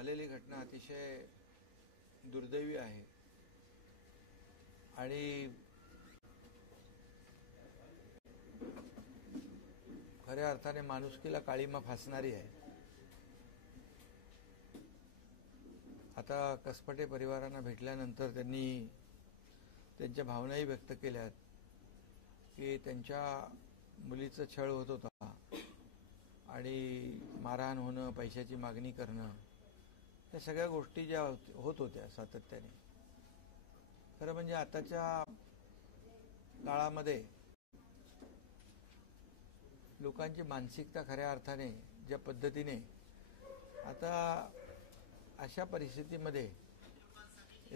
झालेली घटना अतिशय दुर्दैवी आहे आणि खऱ्या अर्थाने माणुसकीला काळीमा फासणारी आहे. आता कसपटे परिवारांना भेटल्यानंतर त्यांनी त्यांच्या भावनाही व्यक्त केल्यात की त्यांच्या मुलीचा छळ होत होता आणि मारहाण होणं, पैशाची मागणी करणं, या सगळ्या गोष्टी ज्या होत होत्या सातत्याने. खरं म्हणजे आताच्या काळामध्ये लोकांची मानसिकता खऱ्या अर्थाने ज्या पद्धतीने आता अशा परिस्थितीमध्ये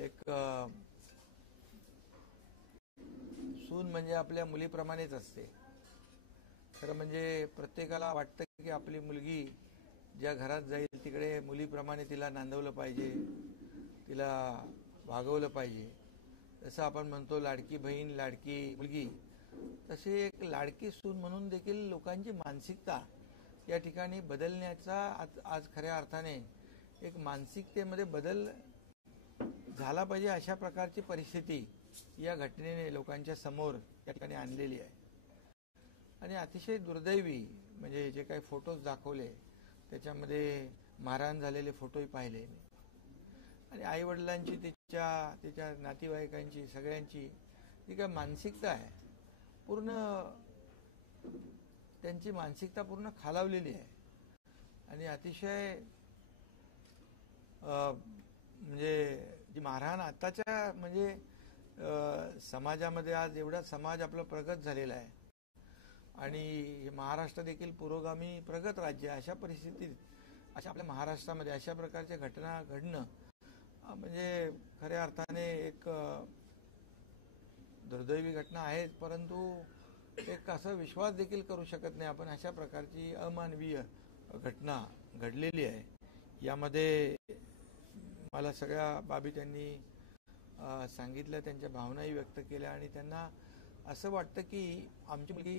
एक सून म्हणजे आपल्या मुलीप्रमाणेच असते. खरं म्हणजे प्रत्येकाला वाटतं की आपली मुलगी ज्या घरात जाईल तिकडे मुलीप्रमाणे तिला नांदवलं पाहिजे, तिला वागवलं पाहिजे. जसं आपण म्हणतो लाडकी बहीण लाडकी मुलगी, तशी एक लाडकी सून म्हणून देखील लोकांची मानसिकता या ठिकाणी बदलण्याचा आज खऱ्या अर्थाने एक मानसिकतेमध्ये बदल झाला पाहिजे अशा प्रकारची परिस्थिती या घटनेने लोकांच्या समोर या ठिकाणी आणलेली आहे. आणि अतिशय दुर्दैवी म्हणजे जे काही फोटोज दाखवले त्याच्यामध्ये मारहाण झालेले फोटोही पाहिले आणि आईवडिलांची तिच्या नातेवाईकांची सगळ्यांची जी काय मानसिकता आहे पूर्ण त्यांची मानसिकता पूर्ण खालावलेली आहे आणि अतिशय म्हणजे जी मारहाण आताच्या म्हणजे समाजामध्ये आज एवढा समाज आपला प्रगत झालेला आहे आणि महाराष्ट्र देखील पुरोगामी प्रगत राज्य आहे. अशा परिस्थितीत अशा आपल्या महाराष्ट्रामध्ये अशा प्रकारच्या घटना घडणं म्हणजे खऱ्या अर्थाने एक दुर्दैवी घटना आहे. परंतु एक असा विश्वास देखील करू शकत नाही आपण अशा प्रकारची अमानवीय घटना घडलेली आहे. यामध्ये मला सगळ्या बाबी त्यांनी सांगितल्या, त्यांच्या भावनाही व्यक्त केल्या आणि त्यांना असं वाटतं की आमची मुलगी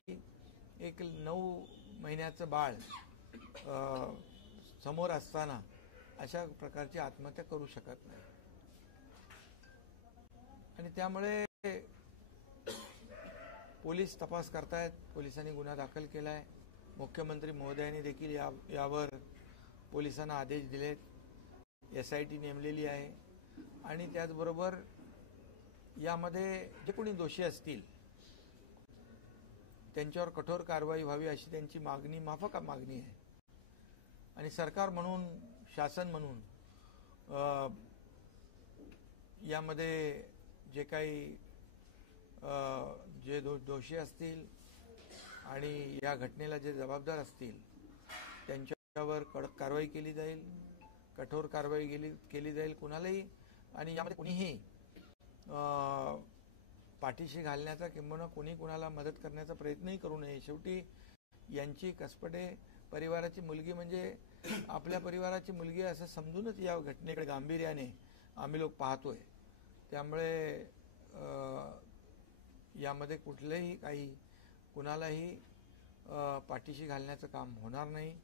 एक 9 महिन्याचं बाळ समोर असताना अशा प्रकारची आत्महत्या करू शकत नाही. आणि त्यामुळे पोलीस तपास करतायत, पोलिसांनी गुन्हा दाखल केलाय. मुख्यमंत्री महोदयांनी देखील यावर पोलिसांना आदेश दिलेत. SIT नेमलेली आहे आणि त्याचबरोबर यामध्ये जे कोणी दोषी असतील त्यांच्यावर कठोर कारवाई व्हावी अशी त्यांची मागणी माफक मागणी आहे. आणि सरकार म्हणून शासन म्हणून यामध्ये जे काही जे दोषी असतील आणि या घटनेला जे जबाबदार असतील त्यांच्यावर कडक कारवाई केली जाईल, कठोर कारवाई केली जाईल कुणालाही. आणि यामध्ये कुणीही पाठीशी घालण्याचा किंवा कोणी कुणाला मदत करण्याचा प्रयत्नही करू नये. शेवटी यांची कसपटे परिवाराची मुलगी म्हणजे आपल्या परिवाराची मुलगी असं समजूनच या घटनेकडे गांभीर्याने आम्ही लोक पाहतोय. त्यामुळे यामध्ये कुठलंही काही कुणालाही पाठीशी घालण्याचं काम होणार नाही.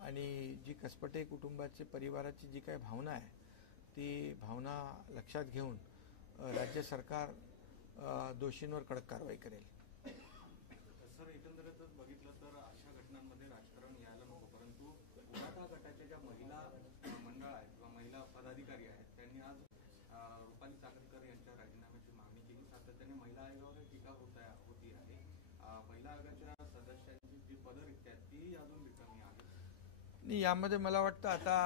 आणि जी कसपटे कुटुंबाची परिवाराची जी काही भावना आहे ती भावना लक्षात घेऊन राज्य सरकार दोषींवर कडक कारवाई करेल. सर, एकंदरीतच बघितलं तर अशा घटनांमध्ये राजकारण यायला नको, परंतु उपाटा गटाच्या ज्या महिला मंडळ आहेत किंवा महिला पदाधिकारी आहेत त्यांनी आज रुपाली चाकणकर यांच्या राजीनाम्याची मागणी केली. सातत्याने महिला आयोगावर टीका होती आहे. महिला आयोगाच्या सदस्यांची जी पदरिक्त आहेत ती अजून रिकामी आहेत. यामध्ये मला वाटतं आता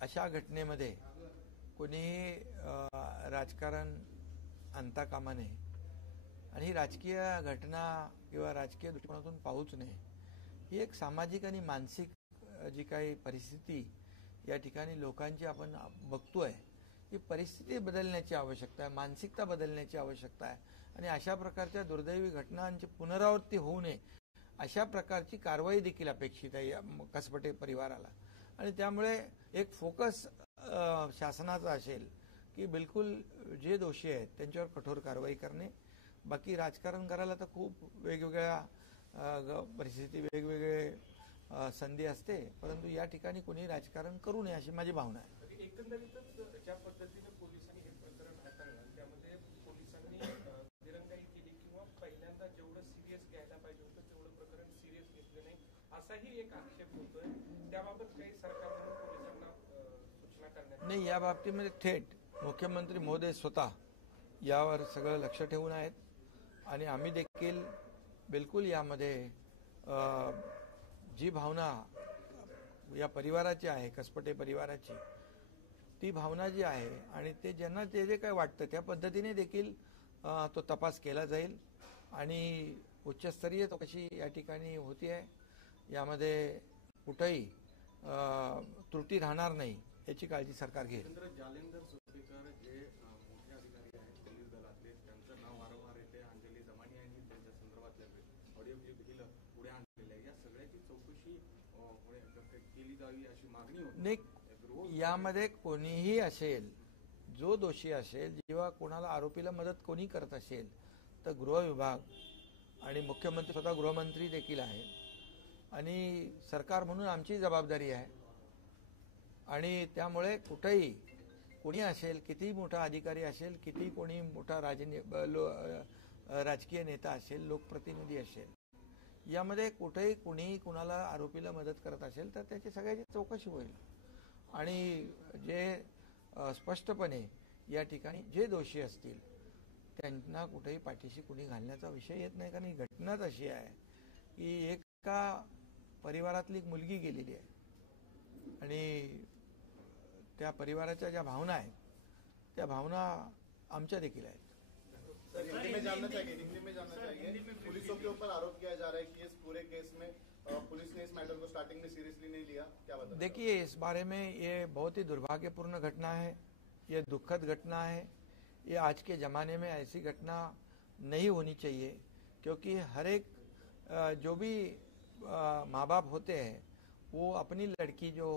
अशा घटनेमध्ये कोणीही राजकारण आणता कामा नये आणि ही राजकीय घटना किंवा राजकीय दृष्टिकोनातून पाहूच नये. ही एक सामाजिक आणि मानसिक जी काही परिस्थिती या ठिकाणी लोकांची आपण बघतोय, ही परिस्थिती बदलण्याची आवश्यकता आहे, मानसिकता बदलण्याची आवश्यकता आहे. आणि अशा प्रकारच्या दुर्दैवी घटनांची पुनरावृत्ती होऊ नये अशा प्रकारची कारवाई देखील अपेक्षित आहे या कसपटे परिवाराला. आणि त्यामुळे एक फोकस शासनाचा असेल की बिलकुल जे दोषी आहेत त्यांच्यावर कठोर कारवाई करणे. बाकी राजकारण करायला तर खूप वेगवेगळ्या परिस्थिती वेगवेगळे संधी असते, परंतु या ठिकाणी कोणी राजकारण करू नये अशी माझी भावना आहे. एकंदरीतच ज्या पद्धतीने पोलिसांनी हे प्रकरण हाताळलं त्यामध्ये पोलिसांनी दिरंगाई केली किंवा पहिल्यांदा जेवढं सिरियस घ्यायला पाहिजे होतं तेवढं प्रकरण सिरियस घेतलं नाही असाही एक आक्षेप होतोय. त्याबाबत काही सरकारकडून पोलिसांना सूचना करण्यात नाही, या बाबतीमध्ये थेट मुख्यमंत्री महोदय स्वतः यावर सगळं लक्ष ठेवून आहेत आणि आम्ही देखील बिलकुल यामध्ये जी भावना या परिवाराची आहे, कसपटे परिवाराची, ती भावना जी आहे आणि ते ज्यांना जे जे काय वाटतं त्या पद्धतीने देखील तो तपास केला जाईल आणि उच्चस्तरीय चौकशी या ठिकाणी होती आहे. यामध्ये कुठेही त्रुटी राहणार नाही याची काळजी सरकार घेईल. जालिंदर सुपेकर जे मोठे अधिकारी आहेत पोलीस दलातले, त्यांचं नाव वारंवार येते. अंजली दमानी यांनी त्यांच्या संदर्भातल्या ऑडिओ क्लिप पुढे आणलेल्या आहे. या सगळ्याची चौकशी केली जावी अशी मागणी होती. नाही, यामध्ये कोणीही असेल, जो दोषी असेल, जेव्हा कोणाला आरोपीला मदत कोणी करत असेल तर गृह विभाग आणि मुख्यमंत्री स्वतः गृहमंत्री देखील आहेत आणि सरकार म्हणून आमची जबाबदारी आहे आणि त्यामुळे कुठेही कोणी असेल, किती मोठा अधिकारी असेल, किती कोणी मोठा राजकीय नेता असेल, लोकप्रतिनिधी असेल, यामध्ये कुठेही कुणीही कुणाला आरोपीला मदत करत असेल तर त्याची सगळ्याची चौकशी होईल आणि जे स्पष्टपणे या ठिकाणी जे दोषी असतील त्यांना कुठेही पाठीशी कुणी घालण्याचा विषय येत नाही. कारण ही घटनाच अशी आहे की एका परिवारातली एक मुलगी गेलेली आहे आणि त्या परिवाराच्या ज्या भावना आहेत त्या भावना आमच्या देखील आहेत. हिंदी में जानना चाहिए पुलिसों के ऊपर आरोप किया जा रहा है कि इस पूरे केस में पुलिस ने इस मैटर को स्टार्टिंग में सीरियसली नहीं लिया, क्या बताते हैं? देखिए, इस बारे में ये बहुत ही दुर्भाग्यपूर्ण घटना है, ये दुखद घटना है. ये आज के ज़माने में ऐसी घटना नहीं होनी चाहिए क्योंकि हर एक जो भी माँ बाप होते हैं वो अपनी लड़की जो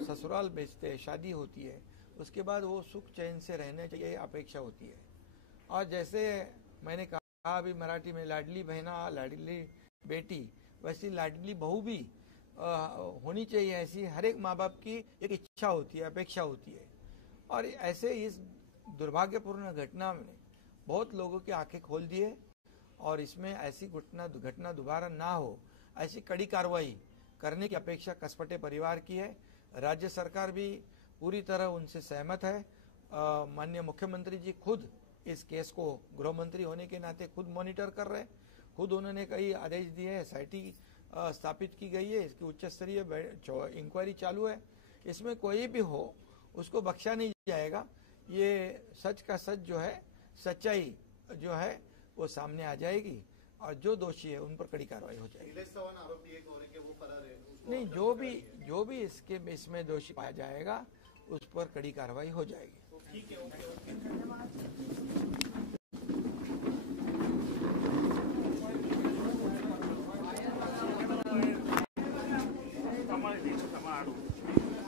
ससुराल भेजते हैं, शादी होती है, उसके बाद वो सुख चैन से रहने चाहिए अपेक्षा होती है. और जैसे मैंने कहा अभी मराठी में लाडली बहना लाडली बेटी, वैसी लाडली बहू भी होनी चाहिए. ऐसी हर एक माँ बाप की एक इच्छा होती है, अपेक्षा होती है. और ऐसे इस दुर्भाग्यपूर्ण घटना ने बहुत लोगों की आंखें खोल दी है और इसमें ऐसी घटना दोबारा ना हो ऐसी कड़ी कार्रवाई करने की अपेक्षा कसपटे परिवार की है. राज्य सरकार भी पूरी तरह उनसे सहमत है. माननीय मुख्यमंत्री जी खुद इस केस को गृह मंत्री होने के नाते खुद मॉनिटर कर रहे हैं. खुद उन्होंने कई आदेश दिए हैं. एसआईटी स्थापित की गई है, इसकी उच्च स्तरीय इंक्वायरी चालू है. इसमें कोई भी हो उसको बख्शा नहीं जाएगा. ये सच का सच जो है, सच्चाई जो है वो सामने आ जाएगी और जो दोषी है उन पर कड़ी कार्रवाई हो जाएगी. आरोपी एक और है कि वो फरार है, नहीं, जो भी इसमें दोषी पाया जाएगा उस पर कड़ी कार्रवाई हो जाएगी. ठीक है, ओके.